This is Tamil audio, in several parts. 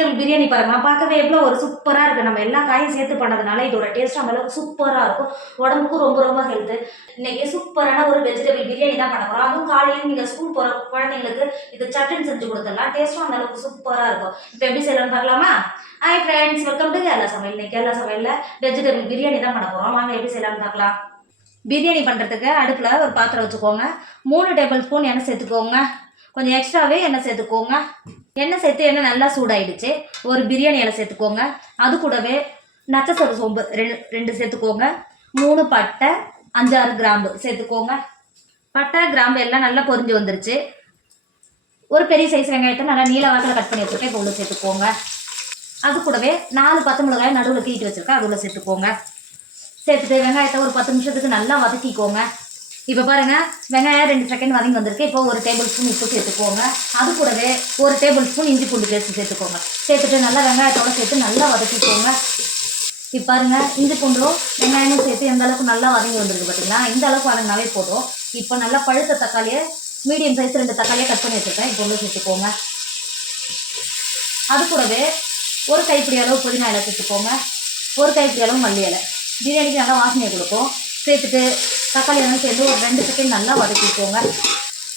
வெஜிடபிள் பிரியாணி பாருங்க பார்க்கவே எவ்வளோ ஒரு சூப்பராக இருக்குது. நம்ம எல்லா காயும் சேர்த்து பண்ணதுனால இதோட டேஸ்ட் அந்த அளவுக்கு சூப்பராக இருக்கும். உடம்புக்கும் ரொம்ப ரொம்ப ஹெல்த்து. இன்னைக்கு சூப்பரான ஒரு வெஜிடபிள் பிரியாணி தான் பண்ண போகிறோம். அதுவும் காலையில் நீங்கள் ஸ்கூல் போகிற குழந்தைங்களுக்கு இது சட்டன் செஞ்சு கொடுத்துடலாம். டேஸ்ட்டும் அந்த அளவுக்கு சூப்பராக இருக்கும். இப்போ எப்படி செய்யலாம்னு பார்க்கலாமா? Hi friends, welcome to Kerala சமையல். இன்னைக்கு கேரளா சமையலில் வெஜிடபிள் பிரியாணி தான் பண்ண போகிறோம். வாங்க எப்படி செய்யலாம்னு பார்க்கலாம். பிரியாணி பண்ணுறதுக்கு அடுப்பில் ஒரு பாத்திரம் வச்சுக்கோங்க. 3 டேபிள் ஸ்பூன் எண்ணெய் சேர்த்துக்கோங்க. கொஞ்சம் எக்ஸ்ட்ராவே எண்ணெய் சேர்த்துக்கோங்க. எண்ணெய் சேர்த்து எண்ணெய் நல்லா சூடாயிடுச்சு. ஒரு பிரியாணி இலை சேர்த்துக்கோங்க. அது கூடவே நச்சசோறு சோம்பு 2 சேர்த்துக்கோங்க. 3 பட்டை, 5-6 கிராம்பு சேர்த்துக்கோங்க. பட்டை கிராம்பு எல்லாம் நல்லா பொரிஞ்சு வந்துருச்சு. ஒரு பெரிய சைஸ் வெங்காயத்தை நல்லா நீல வாக்கில் கட் பண்ணி வச்சுருக்கேன். இப்போ உள்ள சேர்த்துக்கோங்க. அது கூடவே 4 பச்சை மிளகாய் நடுவில் கீட்டு வச்சுருக்கேன். அது உள்ள சேர்த்துக்கோங்க. சேர்த்துட்டு வெங்காயத்தை ஒரு 10 நிமிஷத்துக்கு நல்லா வதக்கிக்கோங்க. இப்போ பாருங்கள், வெங்காயம் 2 செகண்ட் வதங்கி வந்திருக்கு. இப்போ ஒரு டேபிள் ஸ்பூன் உப்பு சேர்த்துக்கோங்க. அது கூடவே ஒரு டேபிள் ஸ்பூன் இஞ்சி பூண்டு பேஸ்ட் சேர்த்துக்கோங்க. சேர்த்துட்டு நல்லா வெங்காயத்தோடு சேர்த்து நல்லா வதக்கிக்கோங்க. இப்போ பாருங்கள், இஞ்சி பூண்டும் வெங்காயமும் சேர்த்து எந்த அளவுக்கு நல்லா வதங்கி வந்திருக்கு பார்த்தீங்களா? இந்த அளவுக்கு வதங்கினாவே போதும். இப்போ நல்லா பழுத்த தக்காளியை மீடியம் சைஸ் 2 தக்காளியை கட் பண்ணி வச்சுருக்கேன். இப்போ உள்ள சேர்த்துக்கோங்க. அது கூடவே ஒரு கைப்பிடி அளவு புதினா இலை சேர்த்துக்கோங்க. ஒரு கைப்பிடி அளவு மல்லி இலை. பிரியாணிக்கு நல்லா வாசனையை கொடுக்கும். சேர்த்துட்டு தக்காளி எல்லாம் சேர்த்து ஒரு 2 செகண்ட் நல்லா வதக்கிக்கோங்க.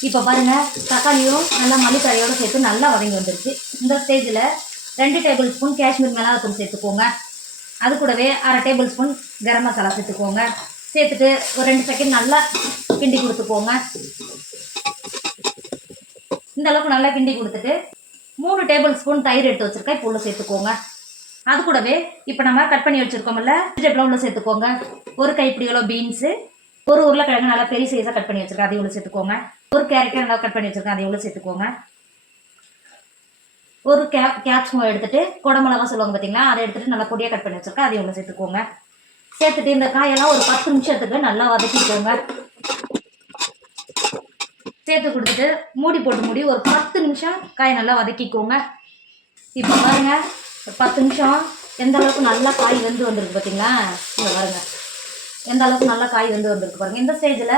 இப்போ பாருங்கள், தக்காளியும் நல்லா மல்லித்தழையோடு சேர்த்து நல்லா வதங்கி வந்துருச்சு. இந்த ஸ்டேஜில் 2 டேபிள் ஸ்பூன் காஷ்மீர் மிளகாத்தூள் சேர்த்துக்கோங்க. அது கூடவே 1/2 டேபிள் ஸ்பூன் கரம் மசாலா சேர்த்துக்கோங்க. சேர்த்துட்டு ஒரு 2 செகண்ட் நல்லா கிண்டி கொடுத்துக்கோங்க. இந்த அளவுக்கு நல்லா கிண்டி கொடுத்துட்டு 3 டேபிள் ஸ்பூன் தயிர் எடுத்து வச்சுருக்கேன். இப்போ உள்ள சேர்த்துக்கோங்க. அது கூடவே இப்போ நம்ம கட் பண்ணி வச்சுருக்கோம்ல வெஜிடபிள் உள்ள சேர்த்துக்கோங்க. ஒரு கைப்பிடி அளவு பீன்ஸு, ஒரு உருளைக்கிழங்கு நல்லா பெரிய சைஸாக கட் பண்ணி வச்சுருக்கேன். அதையும் உள்ள சேர்த்துக்கோங்க. ஒரு கேரட் நல்லா கட் பண்ணி வச்சுருக்கேன். அதையும் உள்ள சேர்த்துக்கோங்க. ஒரு கேப்சிகம் எடுத்துகிட்டு குடமிளகா சொல்லுவாங்க பார்த்தீங்களா, அதை எடுத்துகிட்டு நல்லா பொடியாக கட் பண்ணி வச்சுருக்கேன். அதையும் உள்ள சேர்த்துக்கோங்க. சேர்த்துட்டு இந்த காயெல்லாம் ஒரு 10 நிமிஷத்துக்கு நல்லா வதக்கிக்கோங்க. சேர்த்து கொடுத்துட்டு மூடி போட்டு ஒரு 10 நிமிஷம் காய் நல்லா வதக்கிக்கோங்க. இப்போ பாருங்கள், 10 நிமிஷம் எந்த அளவுக்கு நல்லா காய் வெந்து வந்திருக்கு பார்த்தீங்களா? இங்கே பாருங்கள், எந்த அளவுக்கு நல்லா காய் வெந்து வந்திருக்கு பாருங்கள். இந்த ஸ்டேஜில்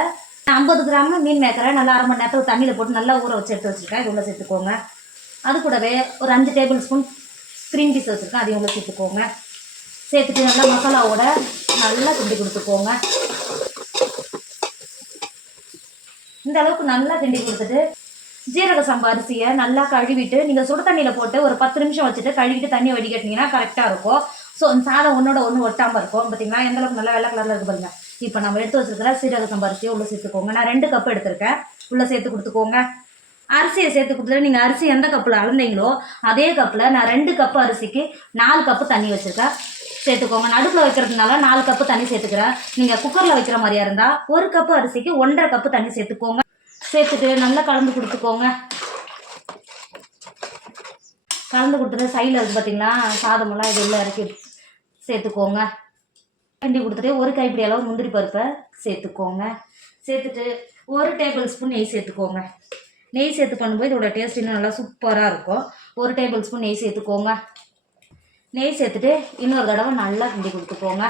50 கிராம் மீன் மேக்கரை நல்லா 1/2 மணி நேரத்தில் தண்ணியில் போட்டு நல்லா ஊற வச்சு எடுத்து வச்சுருக்கேன். இது உள்ள சேர்த்துக்கோங்க. அது கூடவே ஒரு 5 டேபிள் ஸ்பூன் க்ரீன் பீஸ் வச்சுருக்கேன். அதையும் உள்ள சேர்த்துக்கோங்க. சேர்த்துட்டு நல்லா மசாலாவோட நல்லா கிண்டி கொடுத்துக்கோங்க. இந்த அளவுக்கு நல்லா கிண்டி கொடுத்துட்டு ஜீரக சம்பா அரிசியை நல்லா கழுவிட்டு நீங்கள் சுடு தண்ணியில் போட்டு ஒரு 10 நிமிஷம் வச்சுட்டு கழுவிட்டு தண்ணியை வடிகட்டினீங்கன்னா கரெக்டாக இருக்கும். ஸோ சாதம் ஒன்றோட ஒன்று ஒட்டாமல் இருக்கும். பார்த்தீங்கன்னா எந்த அளவுக்கு நல்லா வெள்ளை கலரில் இருக்குது பாருங்க. இப்போ நம்ம எடுத்து வச்சுருக்கிற சீரக சம்பா அரிசியை உள்ளே சேர்த்துக்கோங்க. நான் 2 கப்பு எடுத்திருக்கேன். உள்ளே சேர்த்து கொடுத்துக்கோங்க. அரிசியை சேர்த்து கொடுத்துட்டு நீங்கள் அரிசி எந்த கப்பில் அளந்தீங்களோ அதே கப்பில் நான் 2 கப்பு அரிசிக்கு 4 கப்பு தண்ணி வச்சுருக்கேன். சேர்த்துக்கோங்க. நடுப்பில் வைக்கிறதுனால 4 கப்பு தண்ணி சேர்த்துக்கிறேன். நீங்கள் குக்கரில் வைக்கிற மாதிரியா இருந்தால் 1 கப்பு அரிசிக்கு 1.5 கப்பு தண்ணி சேர்த்துக்கோங்க. சேர்த்துட்டு நல்லா கலந்து கொடுத்துக்கோங்க. கலந்து கொடுத்துட்டு சைடில் இருக்குது பார்த்தீங்களா சாதமெல்லாம் இது உள்ள இறக்கி சேர்த்துக்கோங்க. கிண்டி கொடுத்துட்டு ஒரு கைப்பிடி அளவு முந்திரி பருப்பை சேர்த்துக்கோங்க. சேர்த்துட்டு ஒரு டேபிள் ஸ்பூன் நெய் சேர்த்துக்கோங்க. நெய் சேர்த்து பண்ணும்போது இதோட டேஸ்ட் இன்னும் நல்லா சூப்பராக இருக்கும். ஒரு டேபிள் ஸ்பூன் நெய் சேர்த்துக்கோங்க. நெய் சேர்த்துட்டு இன்னொரு தடவை நல்லா கிண்டி கொடுத்துக்கோங்க.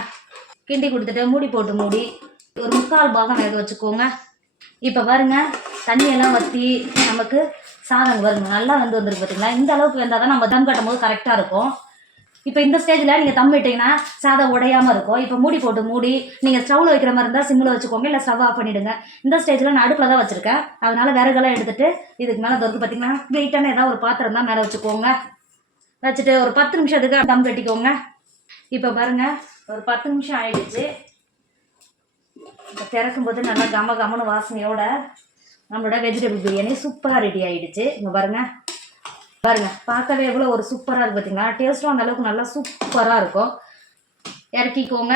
கிண்டி கொடுத்துட்டு மூடி போட்டு மூடி ஒரு 3/4 பாகம் வேக வச்சுக்கோங்க. இப்போ பாருங்கள், தண்ணியெல்லாம் வற்றி நமக்கு சாதம் வருங்க நல்லா வந்து வந்துருக்கு பார்த்தீங்களா? இந்த அளவுக்கு வெந்தால் தான் நம்ம தம் கட்டும் போது கரெக்டாக இருக்கும். இப்போ இந்த ஸ்டேஜில் நீங்கள் தம் விட்டிங்கன்னா சாதம் உடையாமல் இருக்கும். இப்போ மூடி போட்டு மூடி நீங்கள் ஸ்டவ்வில் வைக்கிற மாதிரி இருந்தால் சிம்மில் வச்சுக்கோங்க, இல்லை ஸ்டவ் ஆஃப் பண்ணிவிடுங்க. இந்த ஸ்டேஜில் நான் அடுப்பில் தான் வச்சுருக்கேன். அதனால் விறகெல்லாம் எடுத்துகிட்டு இதுக்கு மேலே தொருக்கு பார்த்தீங்கன்னா வெயிட்டான ஏதாவது ஒரு பாத்திரம் தான் மேலே வச்சுக்கோங்க. வச்சுட்டு ஒரு 10 நிமிஷத்துக்கு தம் கட்டிக்கோங்க. இப்போ பாருங்கள், ஒரு 10 நிமிஷம் ஆகிடுச்சு. இப்போ திறக்கும்போது நல்லா கமன்னு வாசனையோட நம்மளோட வெஜிடபிள் பிரியாணி சூப்பராக ரெடி ஆகிடுச்சு. இங்கே பாருங்கள் பார்க்கவே எவ்வளோ ஒரு சூப்பராக இருக்குது பார்த்தீங்களா? டேஸ்ட்டும் அந்த அளவுக்கு நல்லா சூப்பராக இருக்கும். இறக்கிக்கோங்க.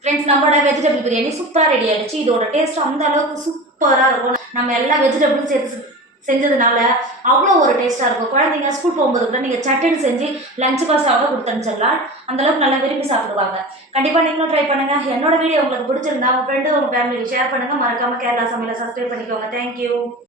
ஃப்ரெண்ட்ஸ், நம்மளோட வெஜிடபிள் பிரியாணி சூப்பராக ரெடி ஆகிடுச்சு. இதோட டேஸ்ட்டும் அந்த அளவுக்கு சூப்பராக இருக்கும். நம்ம எல்லா வெஜிடபிளும் சேர்த்து செஞ்சதுனால அவ்வளோ ஒரு டேஸ்ட்டாக இருக்கும். குழந்தைங்க ஸ்கூல் போகும்போது கூட நீங்கள் சட்னி செஞ்சு லஞ்ச் பாக்ஸாக கொடுத்து அனுப்பிச்சிடலாம். அந்தளவுக்கு நல்லா விரும்பி சாப்பிடுவாங்க. கண்டிப்பாக நீங்களும் ட்ரை பண்ணுங்கள். என்னோட வீடியோ உங்களுக்கு பிடிச்சிருந்தா உங்கள் ஃப்ரெண்டு உங்கள் ஃபேமிலிக்கு ஷேர் பண்ணுங்கள். மறக்காமல் கேரளா சமையலை சப்ஸ்கிரைப் பண்ணிக்கோங்க. தேங்க்யூ.